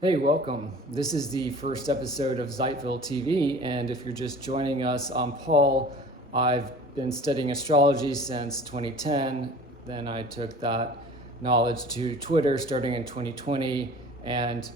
Hey, welcome. This is the first episode of Zeitville TV, and if you're just joining us, I'm Paul. I've been studying astrology since 2010. Then I took that knowledge to Twitter starting in 2020 and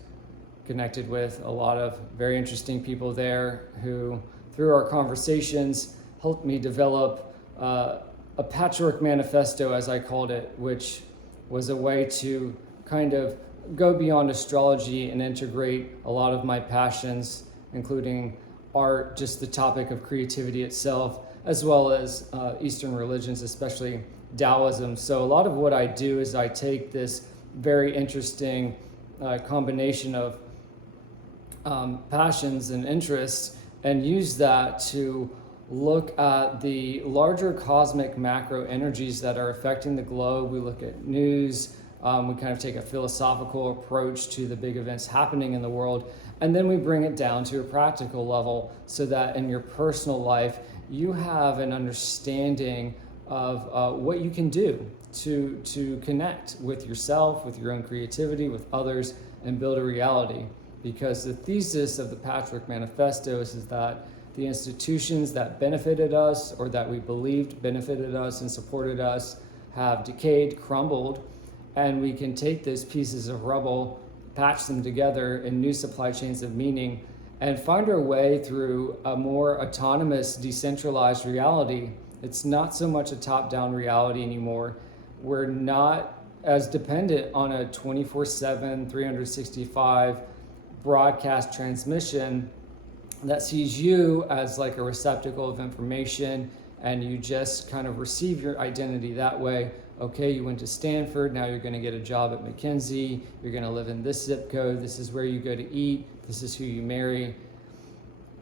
connected with a lot of very interesting people there who, through our conversations, helped me develop a patchwork manifesto, as I called it, which was a way to kind of go beyond astrology and integrate a lot of my passions, including art, just the topic of creativity itself, as well as Eastern religions, especially Taoism. So a lot of what I do is I take this very interesting combination of passions and interests and use that to look at the larger cosmic macro energies that are affecting the globe. We look at news. We kind of take a philosophical approach to the big events happening in the world, and then we bring it down to a practical level so that in your personal life, you have an understanding of what you can do to connect with yourself, with your own creativity, with others, and build a reality. Because the thesis of the Patchwork Manifesto is that the institutions that benefited us or that we believed benefited us and supported us have decayed, crumbled, and we can take those pieces of rubble, patch them together in new supply chains of meaning, and find our way through a more autonomous, decentralized reality. It's not so much a top-down reality anymore. We're not as dependent on a 24/7, 365 broadcast transmission that sees you as like a receptacle of information, and you just kind of receive your identity that way. Okay, you went to Stanford, now you're going to get a job at McKinsey, you're going to live in this zip code, this is where you go to eat, this is who you marry.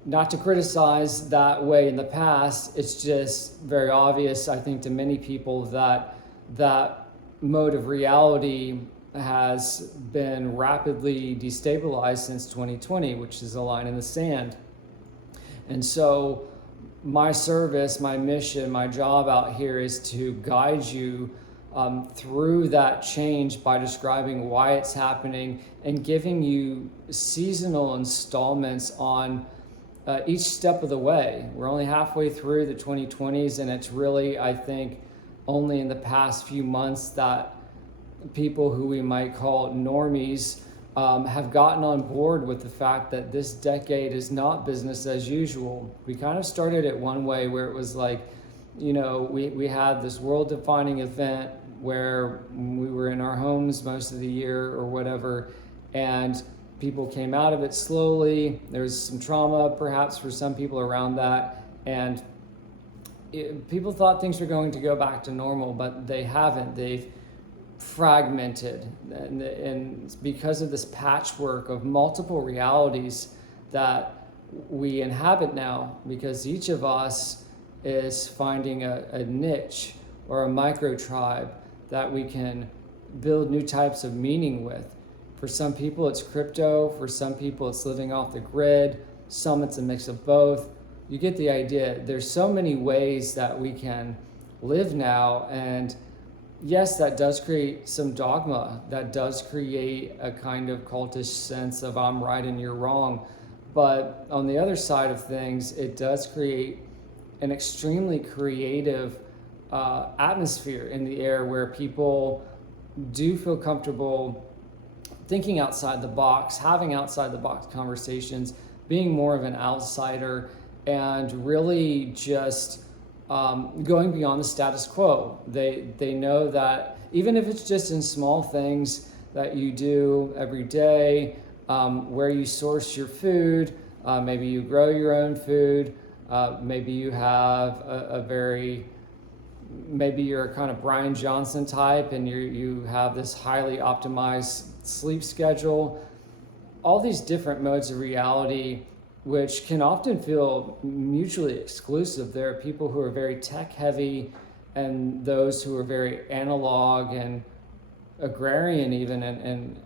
Not to criticize that way in the past, it's just very obvious, I think, to many people that that mode of reality has been rapidly destabilized since 2020, which is a line in the sand. And so my service, my mission, my job out here is to guide you through that change by describing why it's happening and giving you seasonal installments on each step of the way. We're only halfway through the 2020s, and it's really, I think, only in the past few months that people who we might call normies have gotten on board with the fact that this decade is not business as usual. We kind of started it one way where it was like, you know, we had this world-defining event where we were in our homes most of the year or whatever, and people came out of it slowly. There's some trauma perhaps for some people around that, and people thought things were going to go back to normal, but they haven't. They've fragmented, and because of this patchwork of multiple realities that we inhabit now, because each of us is finding a niche or a micro tribe that we can build new types of meaning with. For some people it's crypto, for some people it's living off the grid, some it's a mix of both. You get the idea. There's so many ways that we can live now, and yes, that does create some dogma. That does create a kind of cultish sense of I'm right and you're wrong. But on the other side of things, it does create an extremely creative atmosphere in the air where people do feel comfortable thinking outside the box, having outside the box conversations, being more of an outsider, and really just going beyond the status quo. They know that even if it's just in small things that you do every day, where you source your food, maybe you grow your own food, maybe you have maybe you're a kind of Brian Johnson type and you have this highly optimized sleep schedule. All these different modes of reality, which can often feel mutually exclusive. There are people who are very tech heavy and those who are very analog and agrarian even, and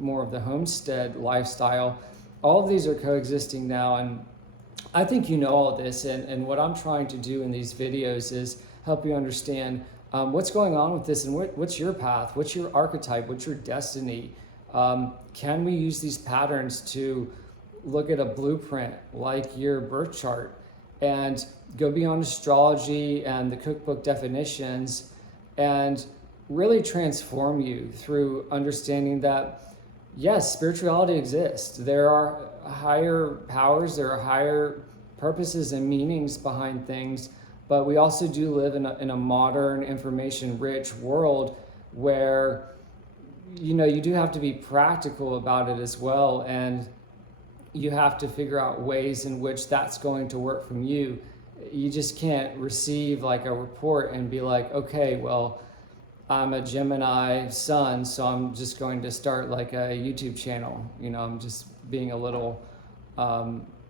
more of the homestead lifestyle. All of these are coexisting now, and I think you know all this, and what I'm trying to do in these videos is help you understand what's going on with this and what's your path, what's your archetype, what's your destiny, Can we use these patterns to look at a blueprint like your birth chart and go beyond astrology and the cookbook definitions and really transform you through understanding that, yes, spirituality exists. There are higher powers, there are higher purposes and meanings behind things, but we also do live in a modern, information-rich world where, you do have to be practical about it as well, and you have to figure out ways in which that's going to work from you. You just can't receive like a report and be like, okay, well, I'm a Gemini sun, so I'm just going to start like a YouTube channel. I'm just being a little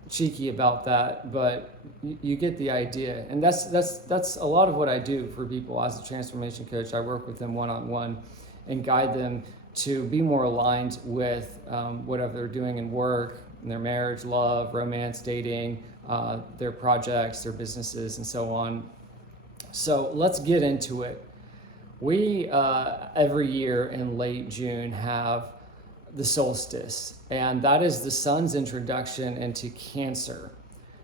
cheeky about that, but you get the idea. And that's a lot of what I do for people as a transformation coach. I work with them one-on-one and guide them to be more aligned with whatever they're doing in work, in their marriage, love, romance, dating, their projects, their businesses, and so on. So let's get into it. We, every year in late June, have the solstice, and that is the sun's introduction into Cancer.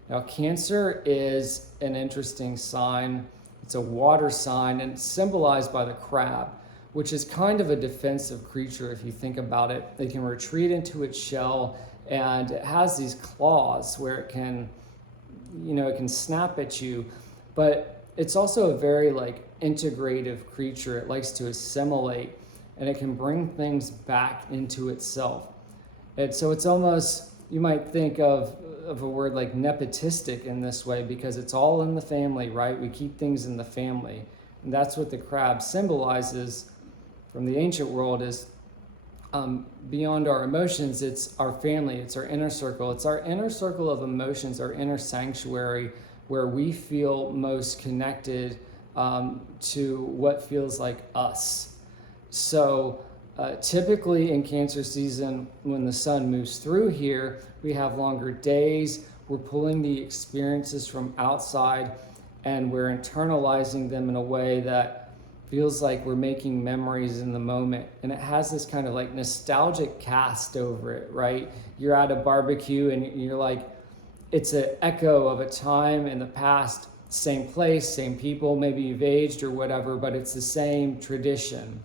Now, Cancer is an interesting sign. It's a water sign, and it's symbolized by the crab, which is kind of a defensive creature if you think about it. It can retreat into its shell, and it has these claws where it can, it can snap at you, but it's also a very integrative creature. It likes to assimilate, and it can bring things back into itself. And so it's almost, you might think of a word like nepotistic in this way, because it's all in the family, right? We keep things in the family. And that's what the crab symbolizes from the ancient world, is beyond our emotions, it's our family, it's our inner circle. It's our inner circle of emotions, our inner sanctuary, where we feel most connected to what feels like us. So typically in Cancer season, when the sun moves through here, we have longer days. We're pulling the experiences from outside, and we're internalizing them in a way that feels like we're making memories in the moment. And it has this kind of nostalgic cast over it, right? You're at a barbecue and you're like, it's an echo of a time in the past, same place, same people, maybe you've aged or whatever, but it's the same tradition.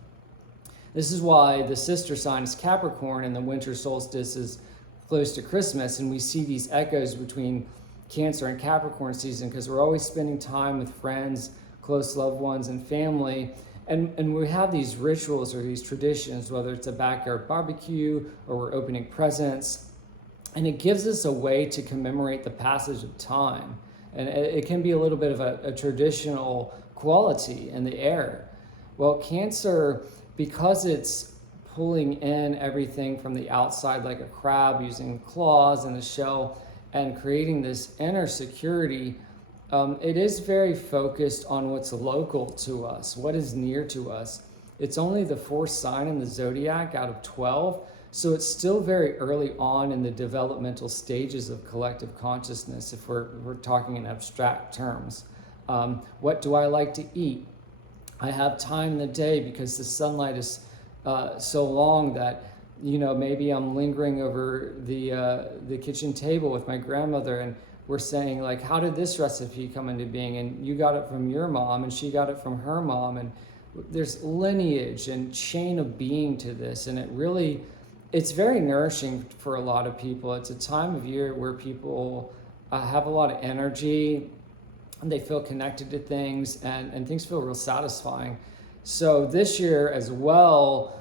This is why the sister sign is Capricorn, and the winter solstice is close to Christmas, and we see these echoes between Cancer and Capricorn season, because we're always spending time with friends, close loved ones, and family, and we have these rituals or these traditions, whether it's a backyard barbecue or we're opening presents, and it gives us a way to commemorate the passage of time. And it can be a little bit of a traditional quality in the air. Well, Cancer, because it's pulling in everything from the outside like a crab, using claws and the shell, and creating this inner security, it is very focused on what's local to us, what is near to us. It's only the fourth sign in the zodiac out of 12, so it's still very early on in the developmental stages of collective consciousness, if we're talking in abstract terms. What do I like to eat? I have time in the day because the sunlight is so long that, maybe I'm lingering over the kitchen table with my grandmother, and we're saying how did this recipe come into being? And you got it from your mom, and she got it from her mom, and there's lineage and chain of being to this, and it's very nourishing for a lot of people. It's a time of year where people have a lot of energy, and they feel connected to things, and things feel real satisfying. So this year as well,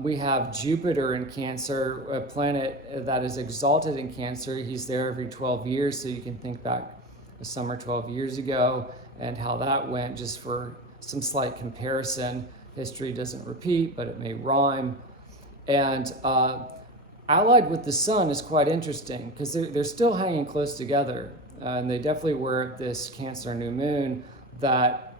we have Jupiter in Cancer, a planet that is exalted in Cancer. He's there every 12 years, so you can think back the summer 12 years ago and how that went, just for some slight comparison. History doesn't repeat, but it may rhyme. And allied with the sun is quite interesting, because they're still hanging close together. And they definitely were at this Cancer new moon that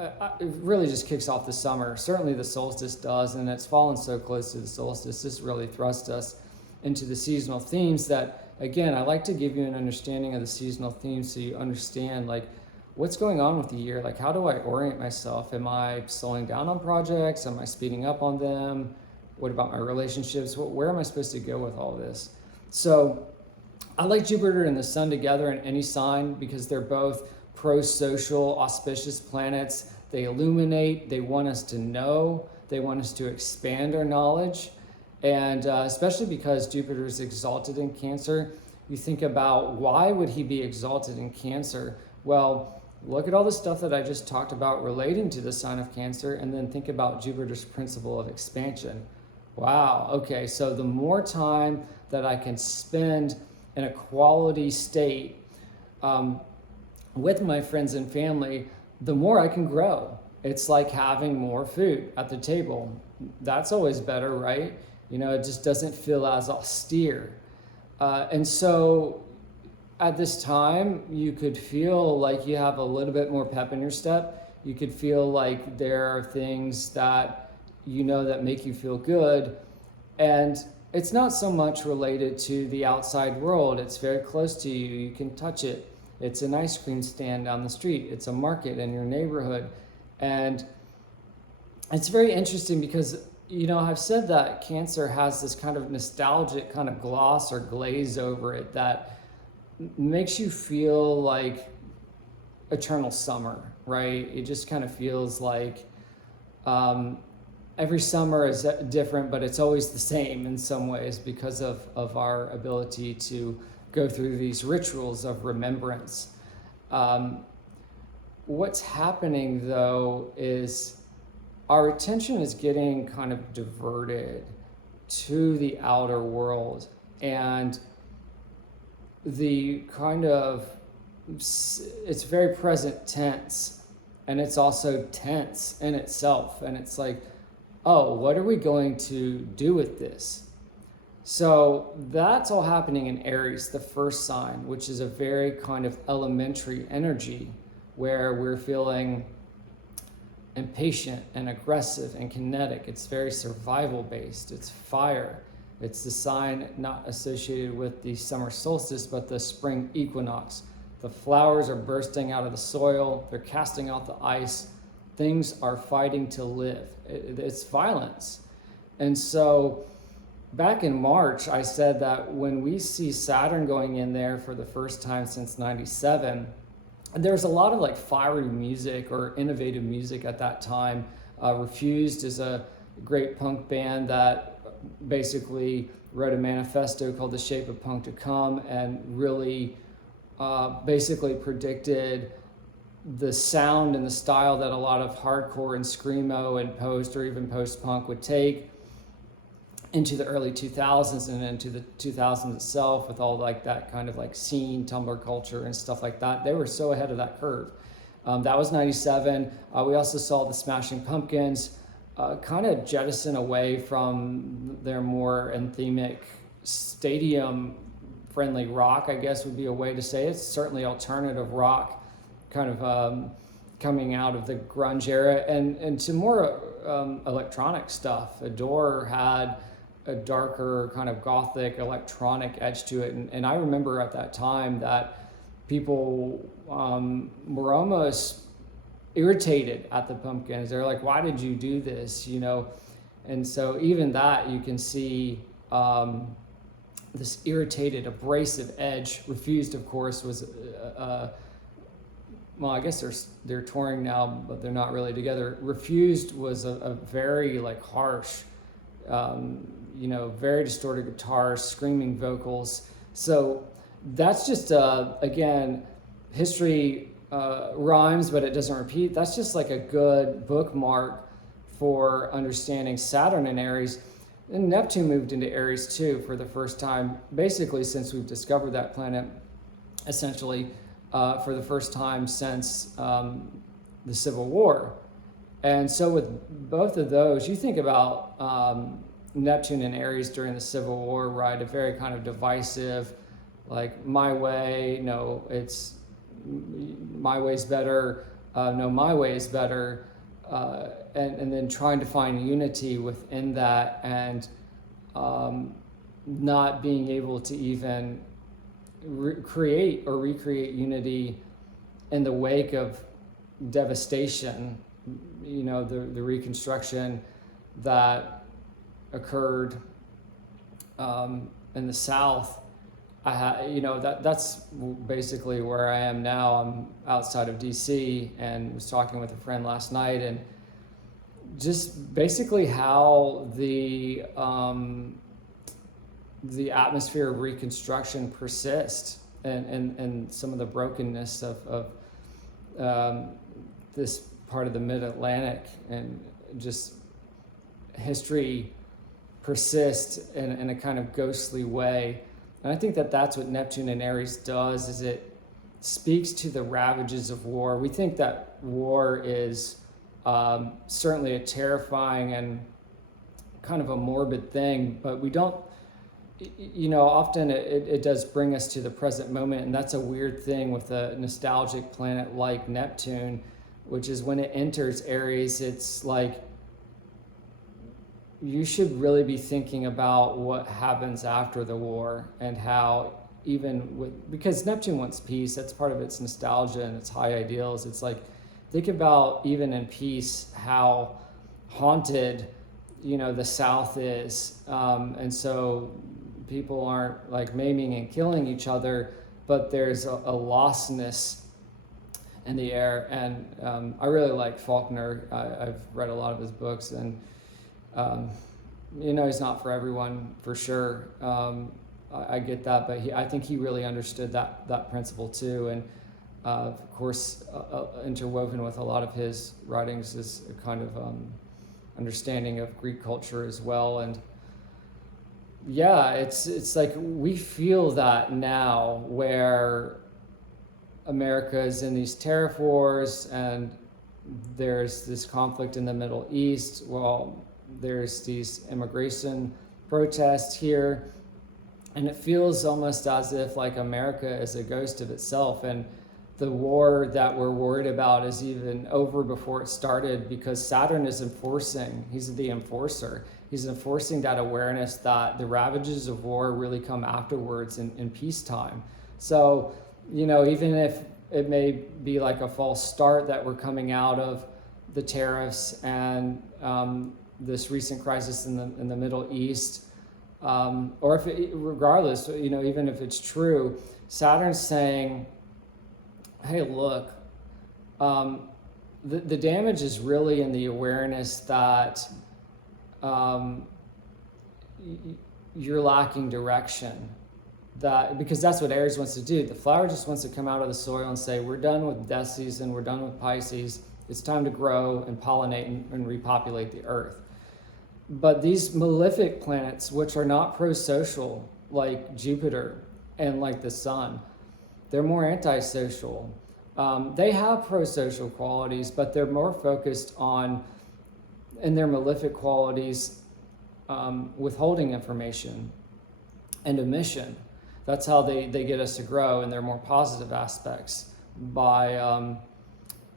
it really just kicks off the summer. Certainly the solstice does, and it's fallen so close to the solstice. This really thrust us into the seasonal themes that, again, I like to give you an understanding of the seasonal themes so you understand what's going on with the year. How do I orient myself? Am I slowing down on projects? Am I speeding up on them? What about my relationships? Where am I supposed to go with all this? So I like Jupiter and the Sun together in any sign because they're both pro-social, auspicious planets. They illuminate, they want us to know, they want us to expand our knowledge. And especially because Jupiter is exalted in Cancer, you think about why would he be exalted in Cancer? Well, look at all the stuff that I just talked about relating to the sign of Cancer, and then think about Jupiter's principle of expansion. Wow, okay, so the more time that I can spend in a quality state with my friends and family, the more I can grow. It's like having more food at the table. That's always better, right? You know, it just doesn't feel as austere. And so at this time, you could feel like you have a little bit more pep in your step. You could feel like there are things that you know that make you feel good. And it's not so much related to the outside world. It's very close to you. You can touch it. It's an ice cream stand down the street. It's a market in your neighborhood. And it's very interesting because, you know, I've said that Cancer has this kind of nostalgic kind of gloss or glaze over it that makes you feel like eternal summer, right? It just kind of feels like every summer is different, but it's always the same in some ways because of our ability to go through these rituals of remembrance. What's happening though is our attention is getting kind of diverted to the outer world, and the kind of, it's very present tense, and it's also tense in itself, and it's like, oh, what are we going to do with this? So that's all happening in Aries, the first sign, which is a very kind of elementary energy where we're feeling impatient and aggressive and kinetic. It's very survival based. It's fire. It's the sign not associated with the summer solstice, but the spring equinox. The flowers are bursting out of the soil. They're casting out the ice. Things are fighting to live. It's violence. And so back in March, I said that when we see Saturn going in there for the first time since 97, there's a lot of like fiery music or innovative music at that time. Refused is a great punk band that basically wrote a manifesto called The Shape of Punk to Come, and really basically predicted the sound and the style that a lot of hardcore and screamo and post or even post-punk would take into the early 2000s and into the 2000s itself, with all like that kind of like scene, Tumblr culture and stuff like that. They were so ahead of that curve. That was 97. We also saw the Smashing Pumpkins kind of jettison away from their more anthemic stadium friendly rock, I guess would be a way to say it. It's certainly alternative rock, kind of coming out of the grunge era, and to more electronic stuff. Adore had a darker kind of gothic electronic edge to it, and I remember at that time that people were almost irritated at the Pumpkins. They're like, why did you do this, you know? And so even that, you can see this irritated, abrasive edge. Refused, of course, was well, I guess they're touring now, but they're not really together. Refused was a very like harsh, you know, very distorted guitars, screaming vocals. So that's just again, history rhymes, but it doesn't repeat. That's just like a good bookmark for understanding Saturn in Aries. And Neptune moved into Aries too for the first time, basically since we've discovered that planet, essentially for the first time since the Civil War. And so with both of those, you think about Neptune and Aries during the Civil War, right? A very kind of divisive, like my way, no, it's my way's better, no, my way is better, and then trying to find unity within that, and not being able to even create or recreate unity in the wake of devastation, you know, the reconstruction that occurred in the South, that's basically where I am now. I'm outside of DC and was talking with a friend last night, and just basically how the atmosphere of Reconstruction persists, and some of the brokenness of this part of the Mid-Atlantic, and just history persists in a kind of ghostly way. And I think that that's what Neptune in Aries does, is it speaks to the ravages of war. We think that war is certainly a terrifying and kind of a morbid thing, but we don't, often it does bring us to the present moment. And that's a weird thing with a nostalgic planet like Neptune, which is when it enters Aries, it's like, you should really be thinking about what happens after the war, and how because Neptune wants peace, that's part of its nostalgia and its high ideals. It's like, think about even in peace, how haunted, the South is. And so people aren't like maiming and killing each other, but there's a lostness in the air. And I really like Faulkner. I've read a lot of his books, and he's not for everyone, for sure. I get that, but I think he really understood that principle too. And of course, interwoven with a lot of his writings is a kind of understanding of Greek culture as well. And yeah, it's like we feel that now, where America is in these tariff wars, and there's this conflict in the Middle East. Well, there's these immigration protests here, and it feels almost as if like America is a ghost of itself, and the war that we're worried about is even over before it started, because Saturn is he's the enforcer. He's enforcing that awareness that the ravages of war really come afterwards in peacetime. So, even if it may be like a false start that we're coming out of the tariffs and this recent crisis in the Middle East, or regardless, even if it's true, Saturn's saying, hey, look, the damage is really in the awareness that you're lacking direction. Because that's what Aries wants to do. The flower just wants to come out of the soil and say, we're done with death season, we're done with Pisces, it's time to grow and pollinate and repopulate the earth. But these malefic planets, which are not pro-social, like Jupiter and like the sun, they're more antisocial. They have pro-social qualities, but they're more focused on, in their malefic qualities, withholding information and omission. That's how they get us to grow, and they're more positive aspects. By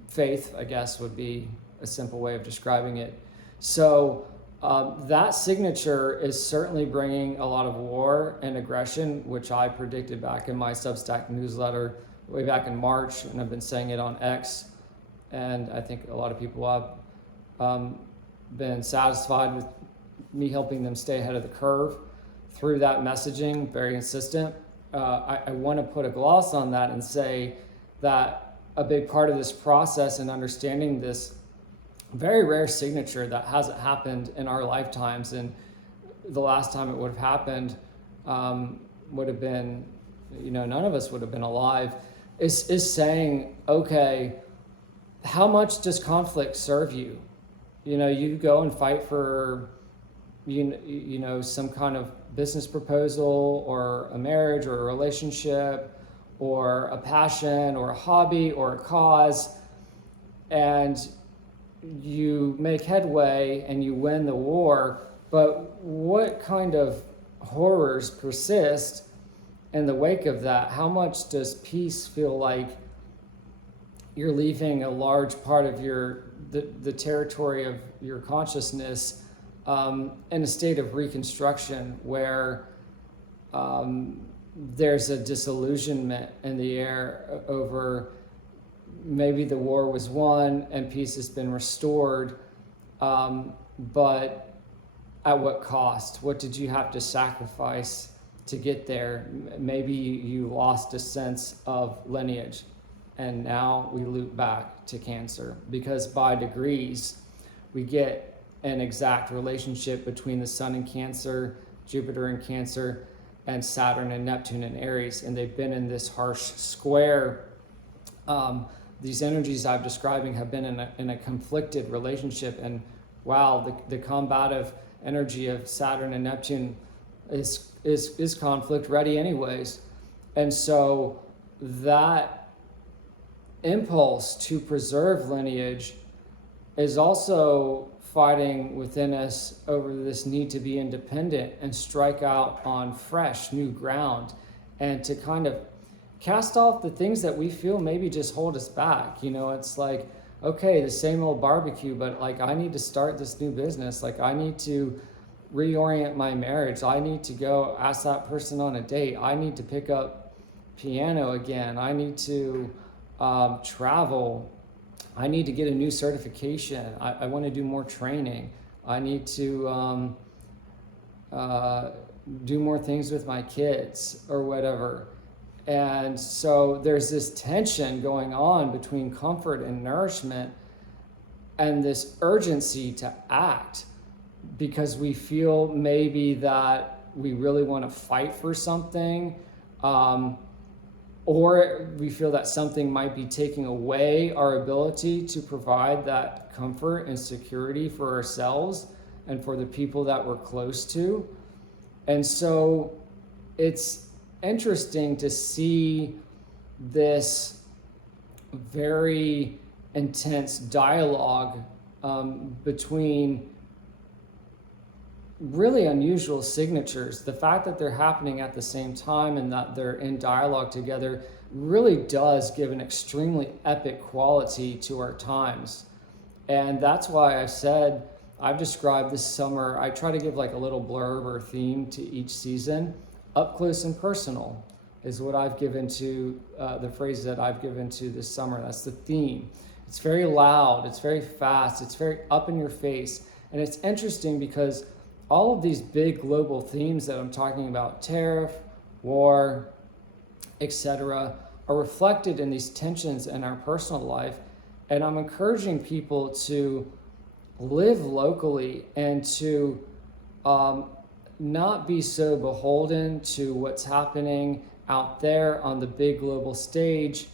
faith, I guess, would be a simple way of describing it. So that signature is certainly bringing a lot of war and aggression, which I predicted back in my Substack newsletter way back in March, and I've been saying it on X, and I think a lot of people have been satisfied with me helping them stay ahead of the curve through that messaging, very insistent. I want to put a gloss on that and say that a big part of this process and understanding this very rare signature that hasn't happened in our lifetimes, and the last time it would have happened would have been, none of us would have been alive, is saying, okay, how much does conflict serve you? You go and fight for, some kind of business proposal or a marriage or a relationship or a passion or a hobby or a cause, and you make headway and you win the war, but what kind of horrors persist in the wake of that? How much does peace feel like you're leaving a large part of the territory of your consciousness in a state of reconstruction, where there's a disillusionment in the air over maybe the war was won and peace has been restored, but at what cost? What did you have to sacrifice to get there? Maybe you lost a sense of lineage, and now we loop back to Cancer, because by degrees we get an exact relationship between the Sun in Cancer, Jupiter in Cancer, and Saturn and Neptune in Aries, and they've been in this harsh square. These energies I'm describing have been in a conflicted relationship, and wow, the combative energy of Saturn and Neptune is conflict ready anyways. And so that impulse to preserve lineage is also fighting within us over this need to be independent and strike out on fresh new ground, and to kind of cast off the things that we feel maybe just hold us back. It's like, okay, the same old barbecue, but like, I need to start this new business. Like, I need to reorient my marriage. I need to go ask that person on a date. I need to pick up piano again. I need to travel. I need to get a new certification. I want to do more training. I need to do more things with my kids or whatever. And so there's this tension going on between comfort and nourishment, and this urgency to act, because we feel maybe that we really want to fight for something, or we feel that something might be taking away our ability to provide that comfort and security for ourselves and for the people that we're close to. And so it's interesting to see this very intense dialogue between really unusual signatures. The fact that they're happening at the same time and that they're in dialogue together really does give an extremely epic quality to our times. And that's why I've described this summer, I try to give like a little blurb or theme to each season. Up close and personal is what I've given to the phrase that I've given to this summer. That's the theme. It's very loud, it's very fast, it's very up in your face. And it's interesting because all of these big global themes that I'm talking about, tariff, war, etc., are reflected in these tensions in our personal life. And I'm encouraging people to live locally and to not be so beholden to what's happening out there on the big global stage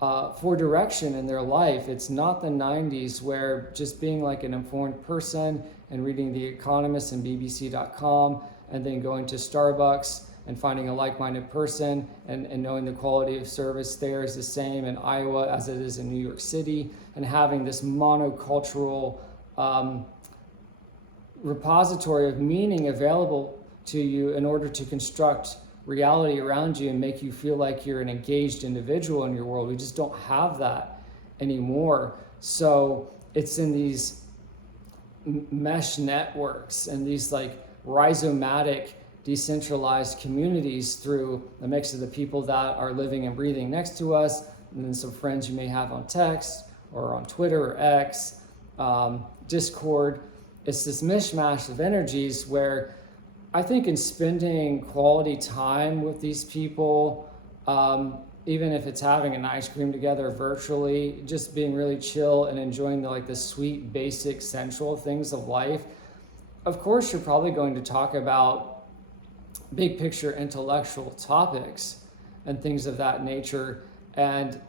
for direction in their life. It's not the 90s where just being like an informed person and reading The Economist and BBC.com and then going to Starbucks and finding a like-minded person and knowing the quality of service there is the same in Iowa as it is in New York City, and having this monocultural repository of meaning available to you in order to construct reality around you and make you feel like you're an engaged individual in your world. We just don't have that anymore. So it's in these mesh networks and these like rhizomatic decentralized communities through a mix of the people that are living and breathing next to us, and then some friends you may have on text or on Twitter or X, Discord. It's this mishmash of energies where I think in spending quality time with these people, even if it's having an ice cream together virtually, just being really chill and enjoying the sweet, basic, sensual things of life. Of course, you're probably going to talk about big picture intellectual topics and things of that nature. And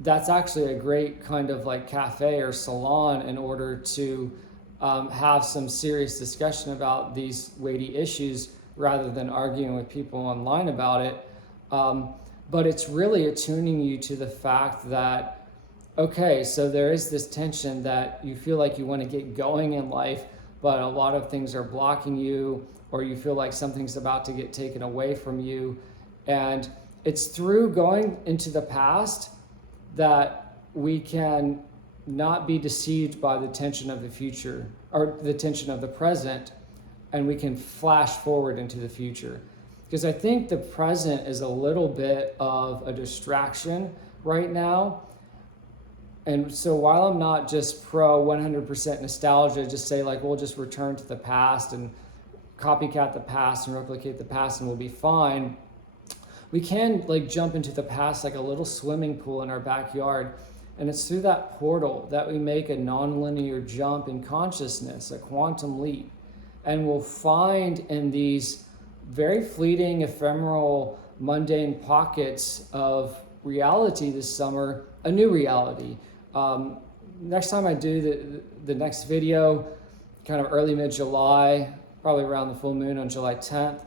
that's actually a great kind of like cafe or salon in order to have some serious discussion about these weighty issues rather than arguing with people online about it. But it's really attuning you to the fact that, okay, so there is this tension that you feel like you want to get going in life, but a lot of things are blocking you, or you feel like something's about to get taken away from you. And it's through going into the past that we can not be deceived by the tension of the future or the tension of the present, and we can flash forward into the future. Because I think the present is a little bit of a distraction right now. And so while I'm not just pro 100% nostalgia, just say like, we'll just return to the past and copycat the past and replicate the past and we'll be fine. We can like jump into the past like a little swimming pool in our backyard, and it's through that portal that we make a nonlinear jump in consciousness, a quantum leap, and we'll find in these very fleeting, ephemeral, mundane pockets of reality this summer a new reality. Next time I do the next video, kind of early mid-July, probably around the full moon on July 10th,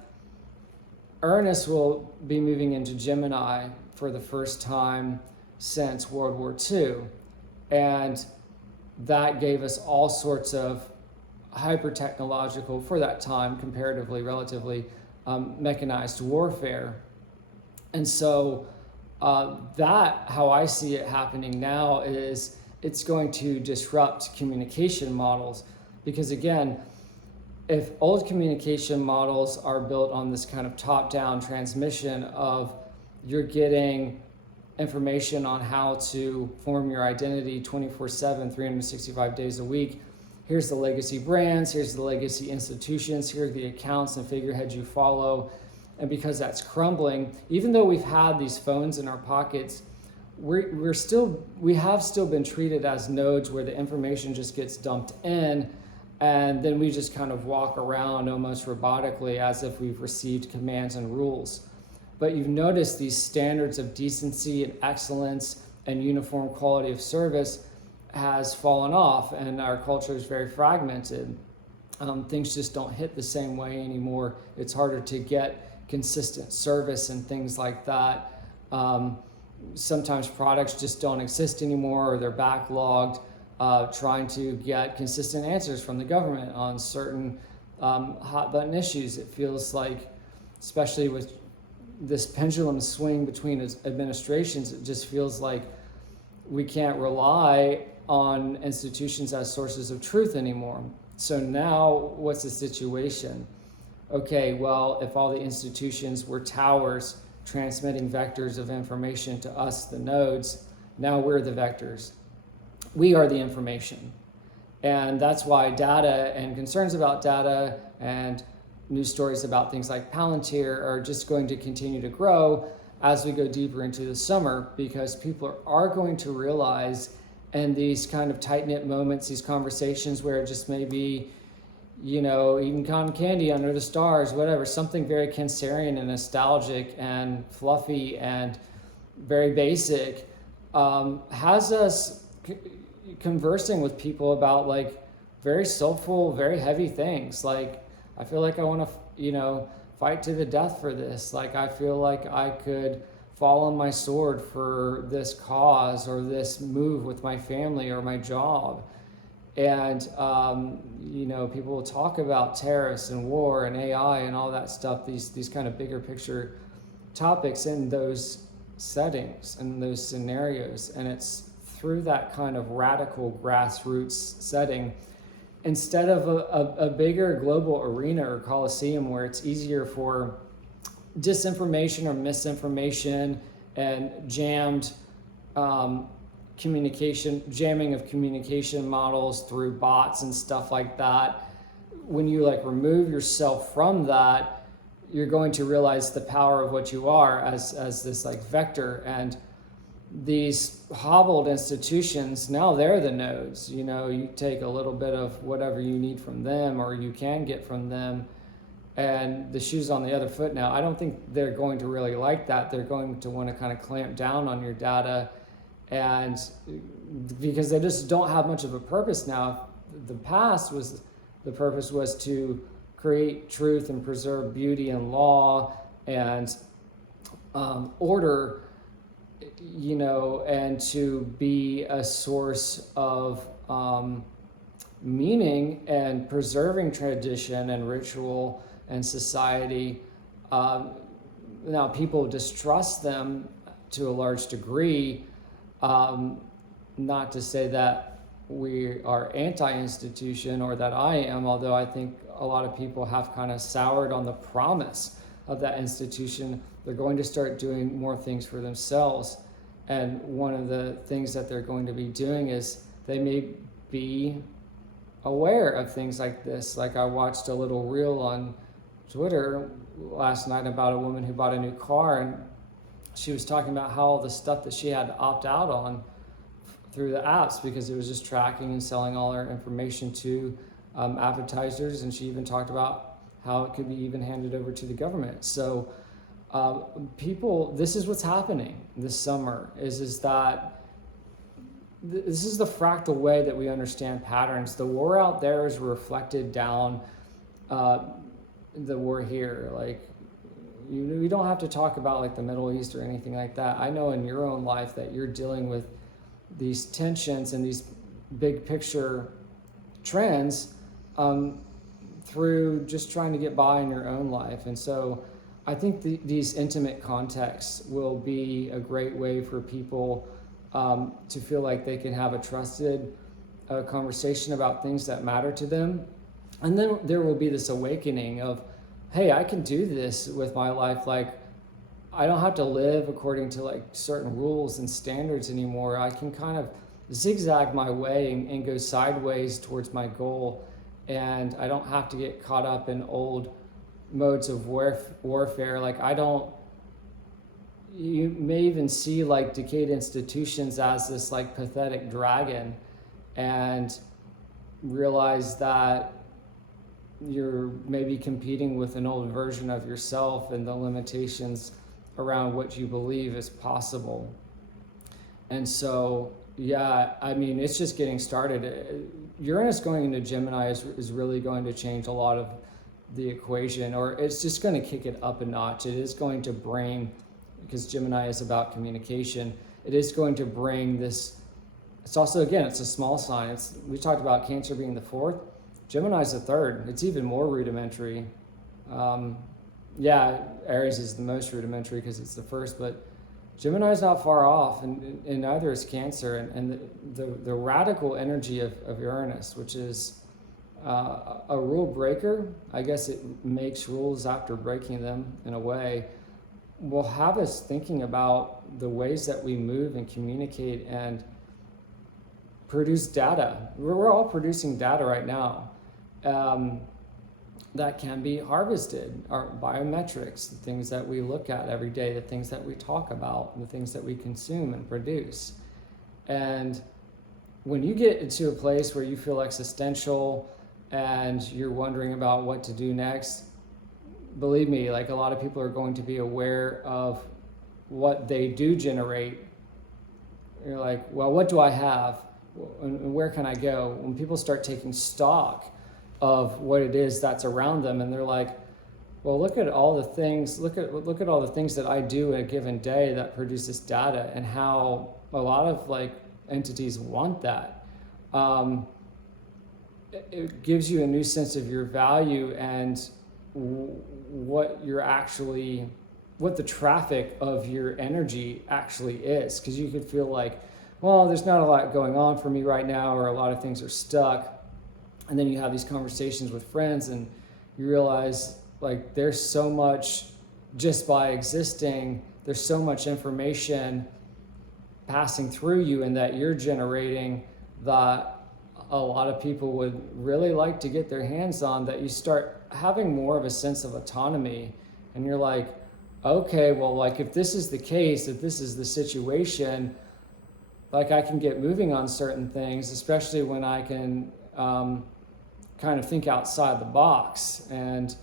Ernest will be moving into Gemini for the first time since World War II. And that gave us all sorts of hyper-technological, for that time, comparatively, relatively, mechanized warfare. And so that, how I see it happening now, is it's going to disrupt communication models. Because again, if old communication models are built on this kind of top-down transmission of you're getting information on how to form your identity 24/7, 365 days a week, here's the legacy brands, here's the legacy institutions, here are the accounts and figureheads you follow. And because that's crumbling, even though we've had these phones in our pockets, we have still been treated as nodes where the information just gets dumped in, and then we just kind of walk around almost robotically as if we've received commands and rules. But you've noticed these standards of decency and excellence and uniform quality of service has fallen off, and our culture is very fragmented. Things just don't hit the same way anymore. It's harder to get consistent service and things like that. Sometimes products just don't exist anymore, or they're backlogged, trying to get consistent answers from the government on certain hot button issues. It feels like, especially with this pendulum swing between administrations, it just feels like we can't rely on institutions as sources of truth anymore. So now what's the situation? Okay, well, if all the institutions were towers transmitting vectors of information to us, the nodes, now we're the vectors. We are the information. And that's why data and concerns about data and news stories about things like Palantir are just going to continue to grow as we go deeper into the summer, because people are going to realize, in these kind of tight-knit moments, these conversations where it just may be, you know, eating cotton candy under the stars, whatever, something very Cancerian and nostalgic and fluffy and very basic, has us conversing with people about like very soulful, very heavy things. Like, I feel like I want to, fight to the death for this. Like, I feel like I could fall on my sword for this cause or this move with my family or my job. And, people will talk about tariffs and war and AI and all that stuff, these kind of bigger picture topics in those settings and those scenarios. And it's through that kind of radical grassroots setting, instead of a bigger global arena or coliseum where it's easier for disinformation or misinformation and jamming of communication models through bots and stuff like that. When you remove yourself from that, you're going to realize the power of what you are as this vector. And these hobbled institutions, now they're the nodes. You take a little bit of whatever you need from them, or you can get from them, and the shoe's on the other foot now. I don't think they're going to really like that. They're going to want to kind of clamp down on your data, and because they just don't have much of a purpose now. The purpose was to create truth and preserve beauty and law and order, and to be a source of meaning and preserving tradition and ritual and society. Now people distrust them to a large degree, not to say that we are anti-institution or that I am, although I think a lot of people have kind of soured on the promise of that institution. They're going to start doing more things for themselves. And one of the things that they're going to be doing is they may be aware of things like this. Like, I watched a little reel on Twitter last night about a woman who bought a new car, and she was talking about how all the stuff that she had to opt out on through the apps because it was just tracking and selling all her information to advertisers, and she even talked about how it could be even handed over to the government. So people, this is what's happening this summer, is that this is the fractal way that we understand patterns. The war out there is reflected down the war here. Like, you don't have to talk about like the Middle East or anything like that. I know in your own life that you're dealing with these tensions and these big picture trends through just trying to get by in your own life. And so I think these intimate contexts will be a great way for people to feel like they can have a trusted conversation about things that matter to them. And then there will be this awakening of, hey, I can do this with my life. Like, I don't have to live according to like certain rules and standards anymore. I can kind of zigzag my way and go sideways towards my goal. And I don't have to get caught up in old modes of warfare. Like, you may even see like decayed institutions as this like pathetic dragon, and realize that you're maybe competing with an old version of yourself and the limitations around what you believe is possible. And so, yeah, I mean, it's just getting started. Uranus going into Gemini is really going to change a lot of the equation, or it's just going to kick it up a notch. It is going to bring, because Gemini is about communication, it is going to bring this. It's also, again, it's a small sign. We talked about Cancer being the fourth. Gemini's the third. It's even more rudimentary. Aries is the most rudimentary because it's the first, but Gemini's not far off, and neither is Cancer. And the radical energy of Uranus, which is a rule breaker, I guess it makes rules after breaking them in a way, will have us thinking about the ways that we move and communicate and produce data. We're all producing data right now. That can be harvested, our biometrics, the things that we look at every day, the things that we talk about, the things that we consume and produce. And when you get into a place where you feel existential and you're wondering about what to do next, believe me, like, a lot of people are going to be aware of what they do generate. You're like, well, what do I have? And where can I go? When people start taking stock of what it is that's around them, and they're like, well, look at all the things, look at all the things that I do in a given day that produce this data, and how a lot of like entities want that. It gives you a new sense of your value and what the traffic of your energy actually is, because you could feel like, well, there's not a lot going on for me right now, or a lot of things are stuck. And then you have these conversations with friends and you realize, like, there's so much just by existing, there's so much information passing through you and that you're generating that a lot of people would really like to get their hands on, that you start having more of a sense of autonomy. And you're like, okay, well, like, if this is the case, if this is the situation, like, I can get moving on certain things, especially when I can kind of think outside the box and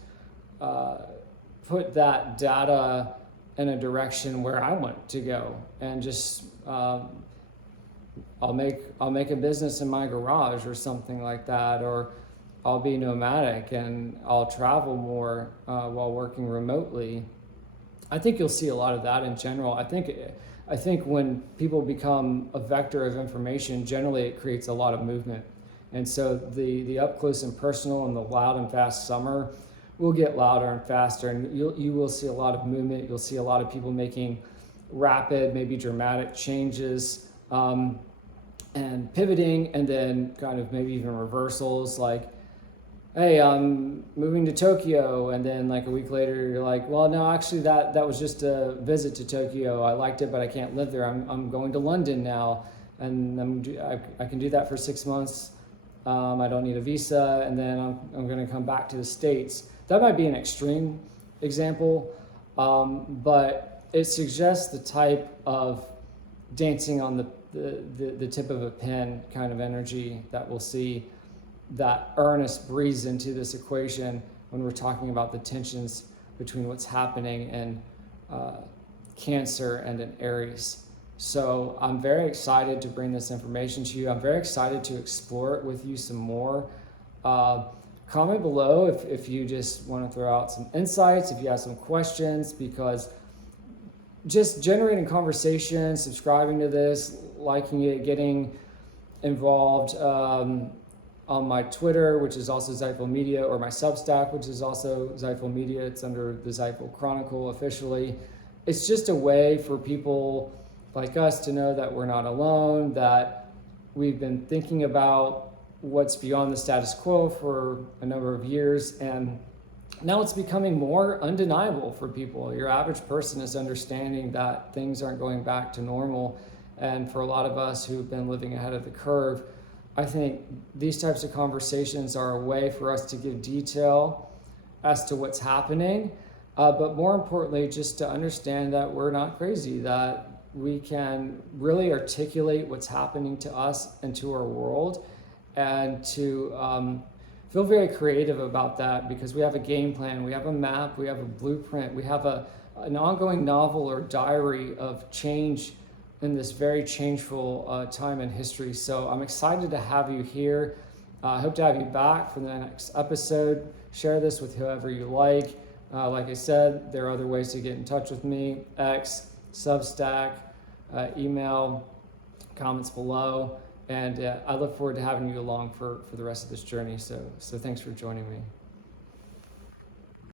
put that data in a direction where I want to go, and just I'll make a business in my garage or something like that, or I'll be nomadic and I'll travel more while working remotely. I think you'll see a lot of that in general. I think when people become a vector of information, generally it creates a lot of movement. And so the up close and personal and the loud and fast summer will get louder and faster, and you will see a lot of movement. You'll see a lot of people making rapid, maybe dramatic changes, and pivoting, and then kind of maybe even reversals, like, hey, I'm moving to Tokyo, and then like a week later you're like, well, no, actually that was just a visit to Tokyo. I liked it, but I can't live there. I'm going to London now, and I can do that for 6 months. I don't need a visa, and then I'm going to come back to the States. That might be an extreme example, but it suggests the type of dancing on the tip of a pen kind of energy that we'll see that Ernest breathes into this equation when we're talking about the tensions between what's happening in Cancer and in Aries. So I'm very excited to bring this information to you. I'm very excited to explore it with you some more. Comment below if you just want to throw out some insights, if you have some questions, because just generating conversation, subscribing to this, liking it, getting involved on my Twitter, which is also zeitvillemedia, or my Substack, which is also zeitvillemedia. It's under the Zeitville Chronicle officially. It's just a way for people like us to know that we're not alone, that we've been thinking about what's beyond the status quo for a number of years, and now it's becoming more undeniable for people. Your average person is understanding that things aren't going back to normal, and for a lot of us who've been living ahead of the curve, I think these types of conversations are a way for us to give detail as to what's happening, but more importantly, just to understand that we're not crazy, that we can really articulate what's happening to us and to our world, and to feel very creative about that, because we have a game plan, we have a map, we have a blueprint, we have an ongoing novel or diary of change in this very changeful time in history. So I'm excited to have you here. I hope to have you back for the next episode. Share this with whoever you like. Like I said, there are other ways to get in touch with me: X, Substack, email, comments below. And I look forward to having you along for the rest of this journey. So thanks for joining me.